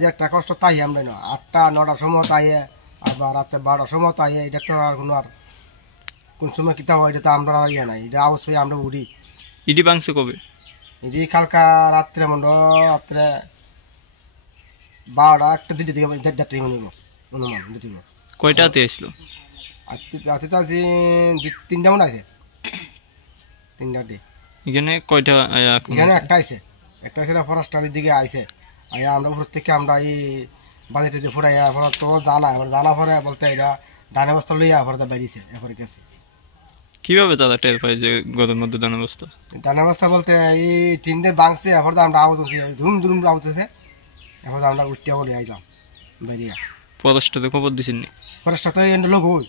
যে একটা কষ্ট তাই আমরা না 8টা 9টার সময় তাই আবার রাতে 12টার সময় তাই এটা তো আর কোনো আর কোন সময় কিতা হয় এটা তো আমরা ইয়ে নাই এটা অবশ্যই আমরা উড়ি ইডি বাংছে কবে ইডি কালকা রাত্রে মন্ড রাত্রে 12টা একটা দিকে দেড়টাই মনে অনুমান দুটি কয়টাতে আসলো আজকে তো আছি 3টা মনে আছে 3টা এখানে কয়টা এখানে একটা আছে একটা আছে ফরেস্টারের দিকে আইছে আয়া আমরা উপর থেকে আমরা এই বাড়িতে যে ফুটাইয়া তো জানা পরে বলতে এটা ধান বস্তা লইয়া পরে বেরিয়েছে এরপরে গেছে কিভাবে তারা টের পায় যে গদের মধ্যে ধান বস্তা বলতে এই টিনতে বাংছে এরপরে আমরা আওয়াজ ধুম ধুম আওয়াজেছে এরপরে আমরা উঠতে বলে আইলাম বেরিয়া ফরেস্টে খবর দিছেন নি ফরেস্টটা তো এন্ড লোক হই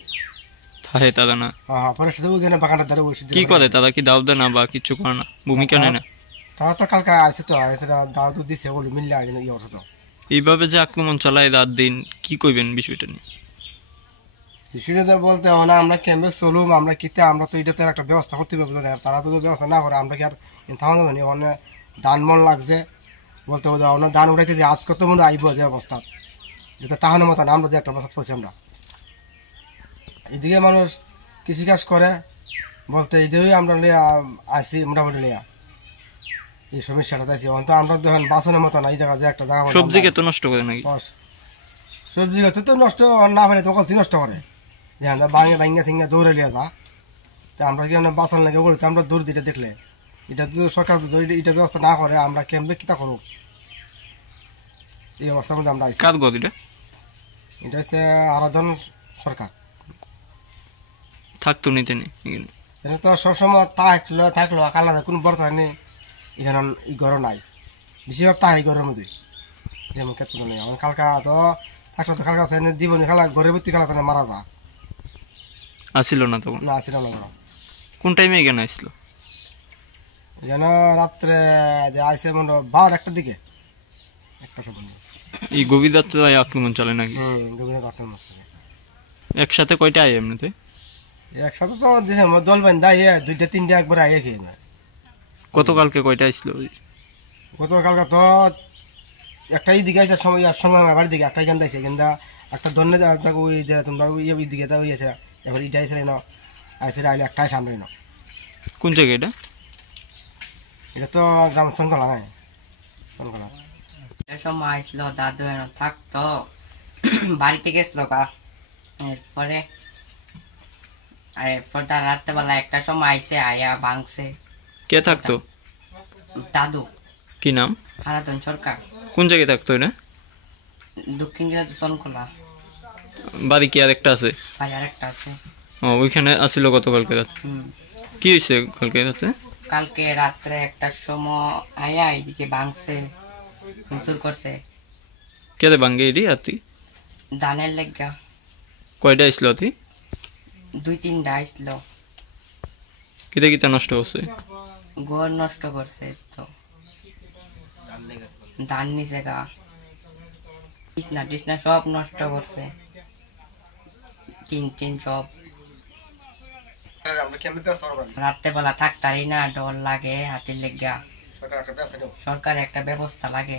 থাকে তারা না হ্যাঁ ফরেস্ট তো ওখানে বাগানটার ধারে বসে কি করে তারা কি দাও দেয় না বা কিছু করে না ভূমিকা নেয় না তারা তো কালকে আসে তো দাও তো দিছে বলে মিললে ইয়ে ওঠে তো এইভাবে যে আক্রমণ চালায় রাত দিন কি কইবেন বিষয়টা নিয়ে বিষয়টা বলতে হয় না আমরা ক্যাম্পে চলুম আমরা কিতে আমরা তো এটাতে একটা ব্যবস্থা করতে পারবো না তারা তো ব্যবস্থা না করে আমরা কি আর থামা দেবো না ওখানে ধান মন লাগছে বলতে হবে ওনার ধান উঠাইতে যে আজ কত মনে আইব যে অবস্থা যেটা তাহলে মতন আমরা যে একটা অবস্থা করছি আমরা এদিকে মানুষ কৃষিকাজ করে বলতে এইটাই আমরা লিয়া আসি মোটামুটি লিয়া এই সমস্যাটা দেখছি তো আমরা দেখেন বাসনের মতো না এই জায়গা যে একটা জায়গা সবজি তো নষ্ট করে নাকি সবজি তো নষ্ট না পারে তো কলতি নষ্ট করে দেখেন ভাঙ্গা থিঙ্গা দৌড়ে লিয়া যা তা আমরা কি বাসন লাগে বলি আমরা দৌড় দিতে দেখলে এটা তো সরকার এটা ব্যবস্থা না করে আমরা কেমবে কিতা করবো এই অবস্থার মধ্যে আমরা এটা হচ্ছে আরাধন সরকার থাকতো নিতে নেই তো সবসময় থাকলো কালা কোনো বড় নেই এখানে ঘরও নাই বেশিরভাগ তাই ঘরের মধ্যে যেমন ক্ষেত্রে নেই আমার কালকা তো থাকলো তো কালকা দিবনি খালা ঘরের ভর্তি খালা মারা যা আসিল না তখন না আসিল না কোন টাইমে এখানে আসলো এখানে রাত্রে আইসে মনে 12-1টার দিকে একটা সময় এই গভীর রাত্রে আক্রমণ চলে নাকি গভীর আক্রমণ একসাথে কয়টা আয় এমনিতে একসাথে তো দল বান্ধা 2-3টা একবার আইয়ে খেয়ে না গতকালকে কয়টা আসলো গতকালকে তো একটাই দিকে আছে সময় আমার বাড়ির দিকে একটাই গান দিয়েছে কিন্তু একটা ধন্য ওই তোমরা ওই দিকে তো হয়েছে এবার ইটা আইসে না আইসে আইলে একটাই সামনে না কোন জায়গায় এটা তো গ্রাম শঙ্কলা নাই শঙ্কলা সময় আসলো দাদু থাকতো বাড়িতে গেছিল এরপরে তার রাত্রেবেলা একটা সময় আইসে আয়া ভাঙছে কে থাকতো দাদু কি নাম আরাধন সরকার কোন জায়গায় থাকতো এটা দক্ষিণ দিনাজপুর চনকলা বাড়ি কি আরেকটা আছে ভাই আরেকটা আছে ওইখানে আসিল গতকালকে রাত কি হয়েছে কালকে রাতে কালকে রাত্রে একটার সময় আয়া এদিকে ভাঙছে চুর করছে কেটে ভাঙ্গে এটি রাতি ধানের লেগা কয়টা আসলো অতি 2-3টা আসলো কিতা কিতা নষ্ট করছে ঘর নষ্ট করছে তো ধান নিচে গা কৃষ্ণা টিষ্ণা সব নষ্ট করছে টিন সব রাত্রেবেলা থাকতারি না ডর লাগে হাতির লেগা সরকার একটা ব্যবস্থা লাগে